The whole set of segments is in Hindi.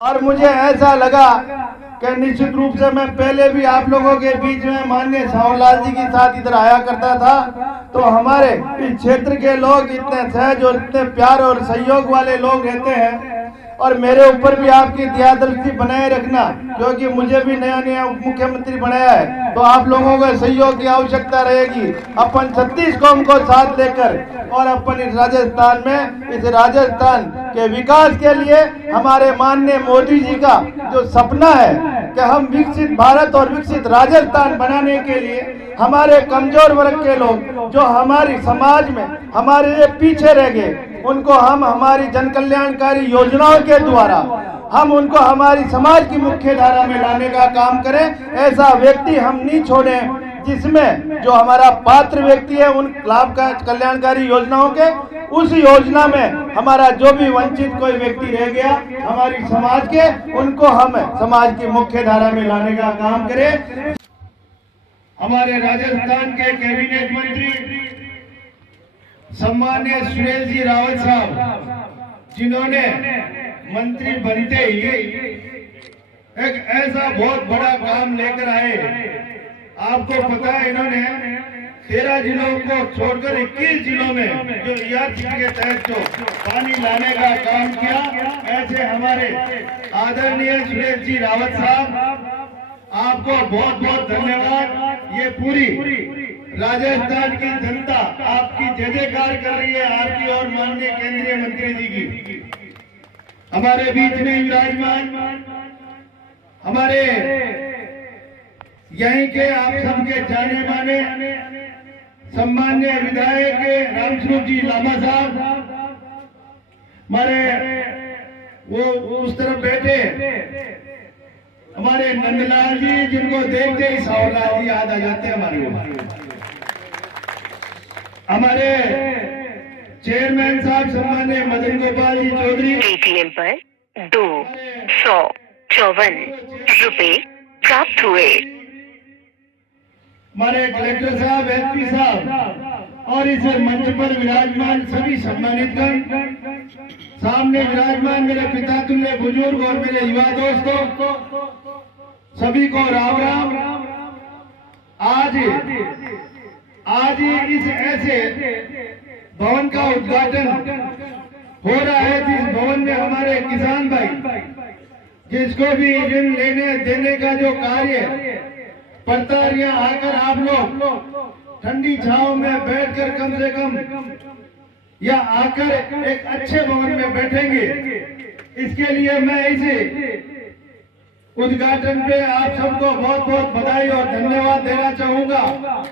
और मुझे ऐसा लगा कि निश्चित रूप से मैं पहले भी आप लोगों के बीच में माननीय शाहूलाल जी के साथ इधर आया करता था, तो हमारे इस क्षेत्र के लोग इतने सहज और इतने प्यार और सहयोग वाले लोग रहते हैं। और मेरे ऊपर भी आपकी दया दृष्टि बनाए रखना, क्योंकि मुझे भी नया नया उप मुख्यमंत्री बनाया है, तो आप लोगों के सहयोग की आवश्यकता रहेगी। अपन 36 कौम को साथ लेकर और अपन इस राजस्थान में, इस राजस्थान के विकास के लिए हमारे माननीय मोदी जी का जो सपना है कि हम विकसित भारत और विकसित राजस्थान बनाने के लिए हमारे कमजोर वर्ग के लोग जो हमारी समाज में हमारे लिए पीछे रह गए, उनको हम हमारी जन कल्याणकारी योजनाओं के द्वारा हम उनको हमारी समाज की मुख्य धारा में लाने का काम करें। ऐसा व्यक्ति हम नहीं छोड़े जिसमें जो हमारा पात्र व्यक्ति है उन लाभ का कल्याणकारी योजनाओं के, उस योजना में हमारा जो भी वंचित कोई व्यक्ति रह गया हमारी समाज के, उनको हम समाज की मुख्य धारा में लाने का काम करें। हमारे राजस्थान के कैबिनेट मंत्री सम्मान्य सुरेश जी रावत साहब, जिन्होंने मंत्री बनते ही एक ऐसा बहुत बड़ा काम लेकर आए। आपको पता है इन्होंने 13 जिलों को छोड़कर 21 जिलों में जो ईआरसी के तहत जो पानी लाने का काम किया, ऐसे हमारे आदरणीय सुरेश जी रावत साहब, आपको बहुत बहुत धन्यवाद। ये पूरी राजस्थान की जनता आपकी जय जयकार कर रही है, आपकी और माननीय केंद्रीय मंत्री जी की। हमारे बीच में विराजमान हमारे यहीं के आप सबके जाने माने सम्मान्य विधायक रामस्वरूप जी लामा साहब, हमारे वो उस तरफ बैठे हमारे नंदलाल जी, जिनको देखते ही शाहूलाल जी याद आ जाते हैं हमारे चेयरमैन साहब सम्मान्य मदन गोपाल जी चौधरी। ATM पर 254 रुपए प्राप्त हुए। हमारे कलेक्टर साहब, एसपी साहब और इस मंच पर विराजमान सभी सम्मानितगण, सामने विराजमान मेरे पिता तुल्य बुजुर्ग और मेरे युवा दोस्तों, सभी को राम राम। आज इस ऐसे भवन का उद्घाटन हो रहा है जिस भवन में हमारे किसान भाई, जिसको भी ऋण लेने देने का जो कार्य पड़ता है, यहाँ आकर आप लोग ठंडी छांव में बैठकर कम से कम या आकर एक अच्छे भवन में बैठेंगे। इसके लिए मैं इसे उद्घाटन पे आप सबको बहुत बहुत बधाई और धन्यवाद देना चाहूंगा।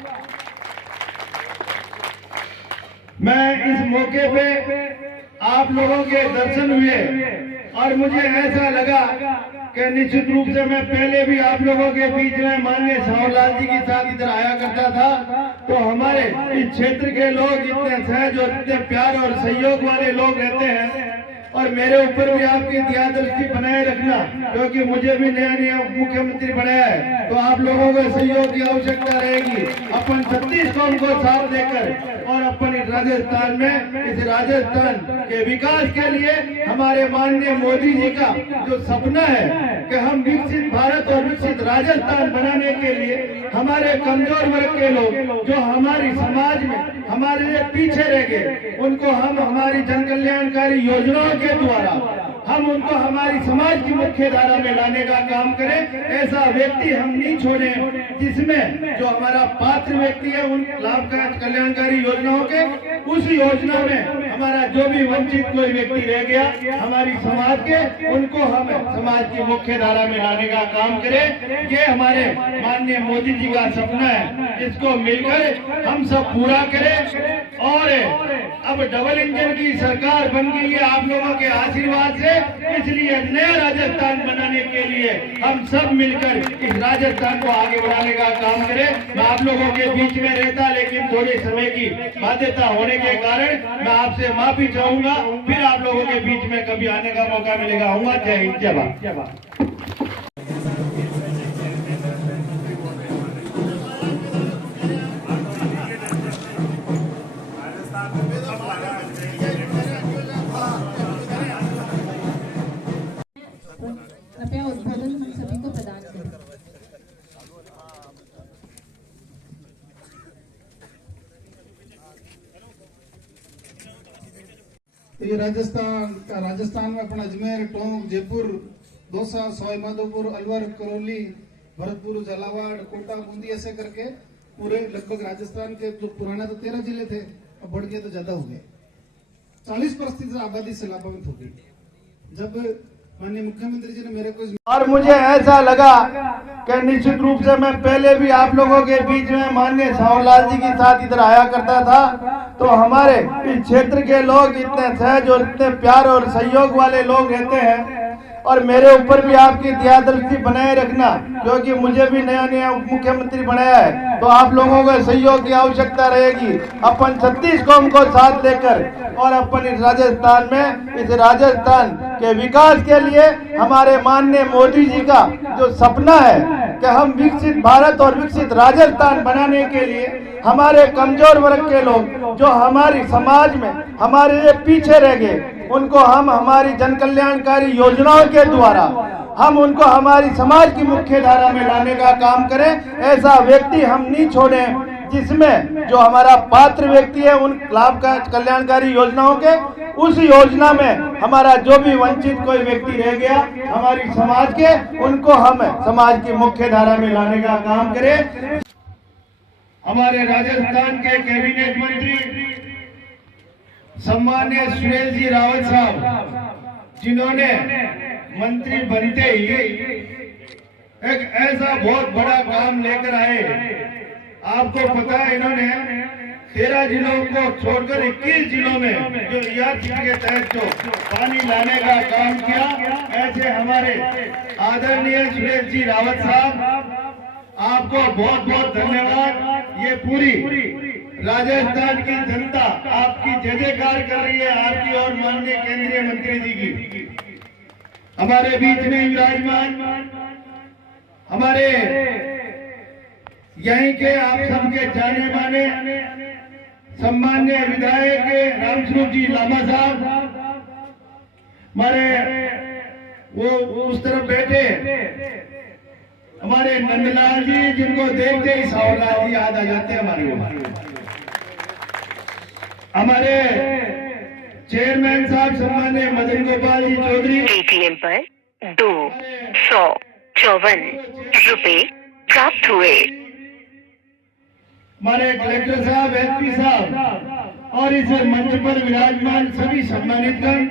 मैं इस मौके पे आप लोगों के दर्शन हुए और मुझे ऐसा लगा कि निश्चित रूप से मैं पहले भी आप लोगों के बीच में माननीय शाहूलाल जी के साथ इधर आया करता था, तो हमारे इस क्षेत्र के लोग इतने सहज और इतने प्यार और सहयोग वाले लोग रहते हैं। और मेरे ऊपर भी आपकी दया दृष्टि बनाए रखना, क्योंकि मुझे भी नया नया मुख्यमंत्री बनाया है, तो आप लोगों के सहयोग की आवश्यकता रहेगी। अपन 36 कौम को साथ लेकर और अपन इस राजस्थान में, इस राजस्थान के विकास के लिए हमारे माननीय मोदी जी का जो सपना है कि हम विकसित भारत और विकसित राजस्थान बनाने के लिए हमारे कमजोर वर्ग के लोग जो हमारी समाज में हमारे लिए पीछे रह गए, उनको हम हमारी जन कल्याणकारी योजनाओं के द्वारा हम उनको हमारी समाज की मुख्य धारा में लाने का काम करें। ऐसा व्यक्ति हम नहीं छोड़े जिसमें जो हमारा पात्र व्यक्ति है उन लाभ का कल्याणकारी योजनाओं के, उस योजना में हमारा जो भी वंचित कोई व्यक्ति रह गया हमारी समाज के, उनको हम समाज की मुख्य धारा में लाने का काम करें। ये हमारे माननीय मोदी जी का सपना है, इसको मिलकर हम सब पूरा करें। और अब डबल इंजन की सरकार बन गई है आप लोगों के आशीर्वाद से, इसलिए नया राजस्थान बनाने के लिए हम सब मिलकर इस राजस्थान को आगे बढ़ाने का काम करें। मैं आप लोगों के बीच में रहता, लेकिन थोड़े समय की बाध्यता होने के कारण मैं आपसे माफी चाहूंगा। फिर आप लोगों के बीच में कभी आने का मौका मिलेगा। आऊंगा। जय हिंद, जय भारत। कृपया उद्बोधन हम सभी को प्रदान करें। तो ये राजस्थान में अपना अजमेर, टोंक, जयपुर, दौसा, सवाई माधोपुर, अलवर, करौली, भरतपुर, झालावाड़, कोटा, बूंदी ऐसे करके पूरे लगभग राजस्थान के जो पुराना तो 13 जिले थे, अब बढ़ गए तो ज्यादा हो गए। 40% आबादी से लाभान्वित हो गई। जब माननीय मुख्यमंत्री जी ने मेरे को और मुझे ऐसा लगा कि निश्चित रूप से मैं पहले भी आप लोगों के बीच में माननीय सावरलाल जी के साथ इधर आया करता था, तो हमारे इस क्षेत्र के लोग इतने सहज और इतने प्यार और सहयोग वाले लोग रहते हैं। और मेरे ऊपर भी आपकी दया दृष्टि बनाए रखना, क्योंकि मुझे भी नया नया उप मुख्यमंत्री बनाया है, तो आप लोगों के सहयोग की आवश्यकता रहेगी। अपन 36 कौम को साथ लेकर और अपन इस राजस्थान में, इस राजस्थान के विकास के लिए हमारे माननीय मोदी जी का जो सपना है कि हम विकसित भारत और विकसित राजस्थान बनाने के लिए हमारे कमजोर वर्ग के लोग जो हमारी समाज में हमारे लिए पीछे रह गए, उनको हम हमारी जन कल्याणकारी योजनाओं के द्वारा हम उनको हमारी समाज की मुख्य धारा में लाने का काम करें। ऐसा व्यक्ति हम नहीं छोड़ें जिसमें जो हमारा पात्र व्यक्ति है उन लाभ का कल्याणकारी योजनाओं के, उस योजना में हमारा जो भी वंचित कोई व्यक्ति रह गया हमारी समाज के, उनको हम समाज की मुख्य धारा में लाने का काम करें। हमारे राजस्थान के कैबिनेट मंत्री सम्मान्य सुरेश जी रावत साहब, जिन्होंने मंत्री बनते ही एक ऐसा बहुत बड़ा काम लेकर आए। आपको पता है इन्होंने 13 जिलों को छोड़कर 21 जिलों में जो ERC के तहत जो पानी लाने का काम किया, ऐसे हमारे आदरणीय सुरेश जी रावत साहब, आपको बहुत बहुत धन्यवाद। ये पूरी राजस्थान की जनता आपकी जय जयकार कर रही है, आपकी और माननीय केंद्रीय मंत्री जी की। हमारे बीच में विराजमान हमारे यहीं के आप सबके जाने माने सम्मान्य विधायक रामस्वरूप जी लामा साहब, हमारे वो उस तरफ बैठे हमारे नंदलाल जी, जिनको देखते ही सावरलाल जी याद आ जाते हैं हमारे चेयरमैन साहब सम्मान्य मदन गोपाल जी चौधरी। पेटीएम पर 254 रुपए प्राप्त हुए। हमारे कलेक्टर साहब, SP साहब और इस मंच पर विराजमान सभी सम्मानितगण,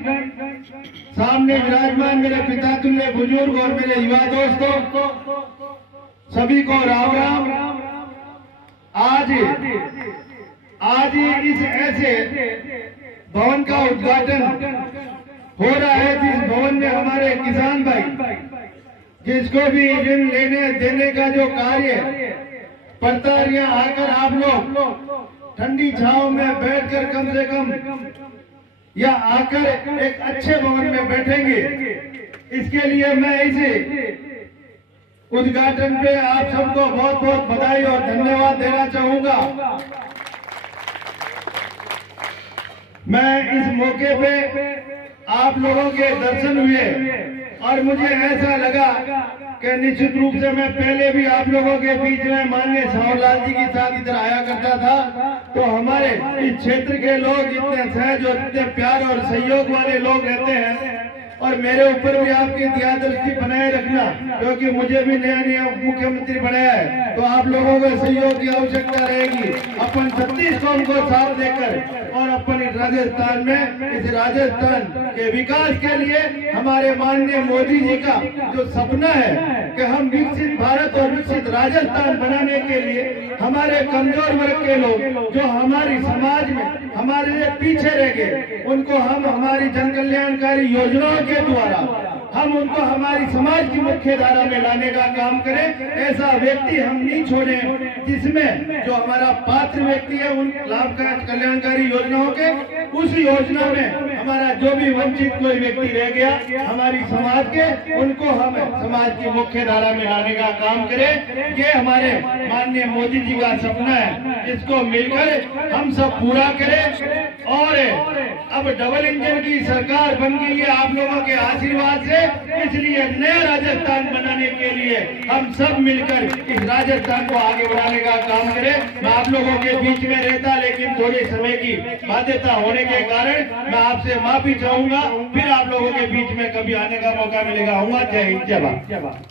सामने विराजमान मेरे पिता तुल्य बुजुर्ग और मेरे युवा दोस्तों, सभी को राम राम। आज इस ऐसे भवन का उद्घाटन हो रहा है जिस भवन में हमारे किसान भाई, जिसको भी ऋण लेने देने का जो कार्य पड़ता है, यहाँ आकर आप लोग ठंडी छांव में बैठकर कम से कम या आकर एक अच्छे भवन में बैठेंगे। इसके लिए मैं इसे उद्घाटन पे आप सबको बहुत बहुत बधाई और धन्यवाद देना चाहूंगा। मैं इस मौके पे आप लोगों के दर्शन हुए और मुझे ऐसा लगा कि निश्चित रूप से मैं पहले भी आप लोगों के बीच में माननीय सावरलाल जी के साथ इधर आया करता था, तो हमारे इस क्षेत्र के लोग इतने सहज और इतने प्यार और सहयोग वाले लोग रहते हैं। और मेरे ऊपर भी आपकी दया दृष्टि बनाए रखना, क्योंकि मुझे भी नया नया मुख्यमंत्री बनाया है, तो आप लोगों के सहयोग की आवश्यकता रहेगी। अपन 36 कौम को साथ लेकर और अपन इस राजस्थान में, इस राजस्थान के विकास के लिए हमारे माननीय मोदी जी का जो सपना है कि हम विकसित भारत और विकसित राजस्थान बनाने के लिए हमारे कमजोर वर्ग के लोग जो हमारी समाज में हमारे लिए पीछे रह गए, उनको हम हमारी जन कल्याणकारी योजनाओं के द्वारा हम उनको हमारी समाज की मुख्य धारा में लाने का काम करें। ऐसा व्यक्ति हम नहीं छोड़ें जिसमें जो हमारा पात्र व्यक्ति है उन लाभ का कल्याणकारी योजनाओं के, उस योजना में हमारा जो भी वंचित कोई व्यक्ति रह गया हमारी समाज के, उनको हम समाज की मुख्य धारा में लाने का काम करें। ये हमारे माननीय मोदी जी का सपना है, इसको मिलकर हम सब पूरा करें। और अब डबल इंजन की सरकार बन गई है आप लोगों के आशीर्वाद से, इसलिए नया राजस्थान बनाने के लिए हम सब मिलकर इस राजस्थान को आगे बढ़ाने का काम करें। मैं आप लोगों के बीच में रहता, लेकिन थोड़े समय की बाध्यता होने के कारण मैं आपसे माफी चाहूंगा। फिर आप लोगों के बीच में कभी आने का मौका मिलेगा। आऊंगा। जय हिंद, जय भारत।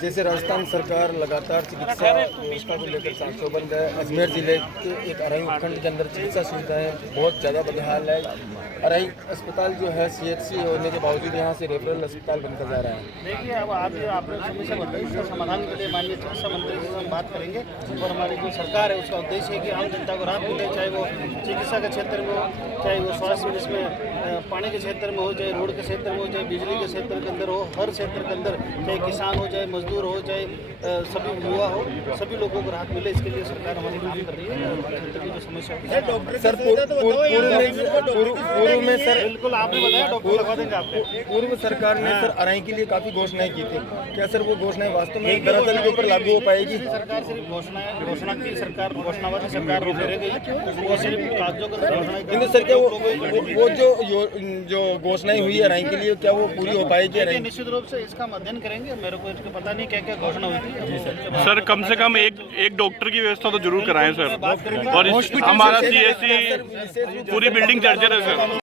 जैसे राजस्थान सरकार लगातार चिकित्सा व्यवस्था को लेकर सांसोबंद है। अजमेर जिले के एक अराई उपखंड के अंदर चिकित्सा सुविधाएं बहुत ज़्यादा बदहाल है। अराई अस्पताल जो है CHC होने के बावजूद यहाँ से रेफरल अस्पताल बनकर जा रहा है। देखिए, अब आज आपने समस्या बताई, इसका समाधान के लिए माननीय चिकित्सा मंत्री से हम बात करेंगे। और हमारी जो सरकार है उसका उद्देश्य है कि आम जनता को राहत मिले, चाहे वो चिकित्सा के क्षेत्र में हो, चाहे वो स्वास्थ्य जिसमें पानी के क्षेत्र में हो, चाहे रोड के क्षेत्र में हो, चाहे बिजली के क्षेत्र के अंदर हो, हर क्षेत्र के अंदर, चाहे किसान हो, चाहे मजदूर हो, चाहे सभी युवा हो, सभी लोगों को राहत मिले, इसके लिए सरकार हमारी काम कर रही है। क्षेत्र की जो समस्या है सर पूर्व में सर बिल्कुल आपने बताया, डॉक्टर लगवा देंगे आपको। पूर्व सरकार ने सर अराई के लिए काफ़ी घोषणाएं की थी, क्या सर वो घोषणाएं वास्तव में दरअसल के ऊपर लागू हो पाएगी? सरकार सिर्फ घोषणा की सरकार, घोषणावादी सरकार रह गई, वो सिर्फ कागजों का घोषणा किंतु सर क्या वो जो घोषणाएं हुई है अराई के लिए, क्या वो पूरी हो पाएगी? अराई निश्चित रूप से इसका हम अध्ययन करेंगे। मेरे को इसका पता नहीं क्या क्या घोषणा हुई थी। सर कम से कम एक डॉक्टर की व्यवस्था तो जरूर कराएं सर। और हमारा CHC पूरी बिल्डिंग जर्जर है सर।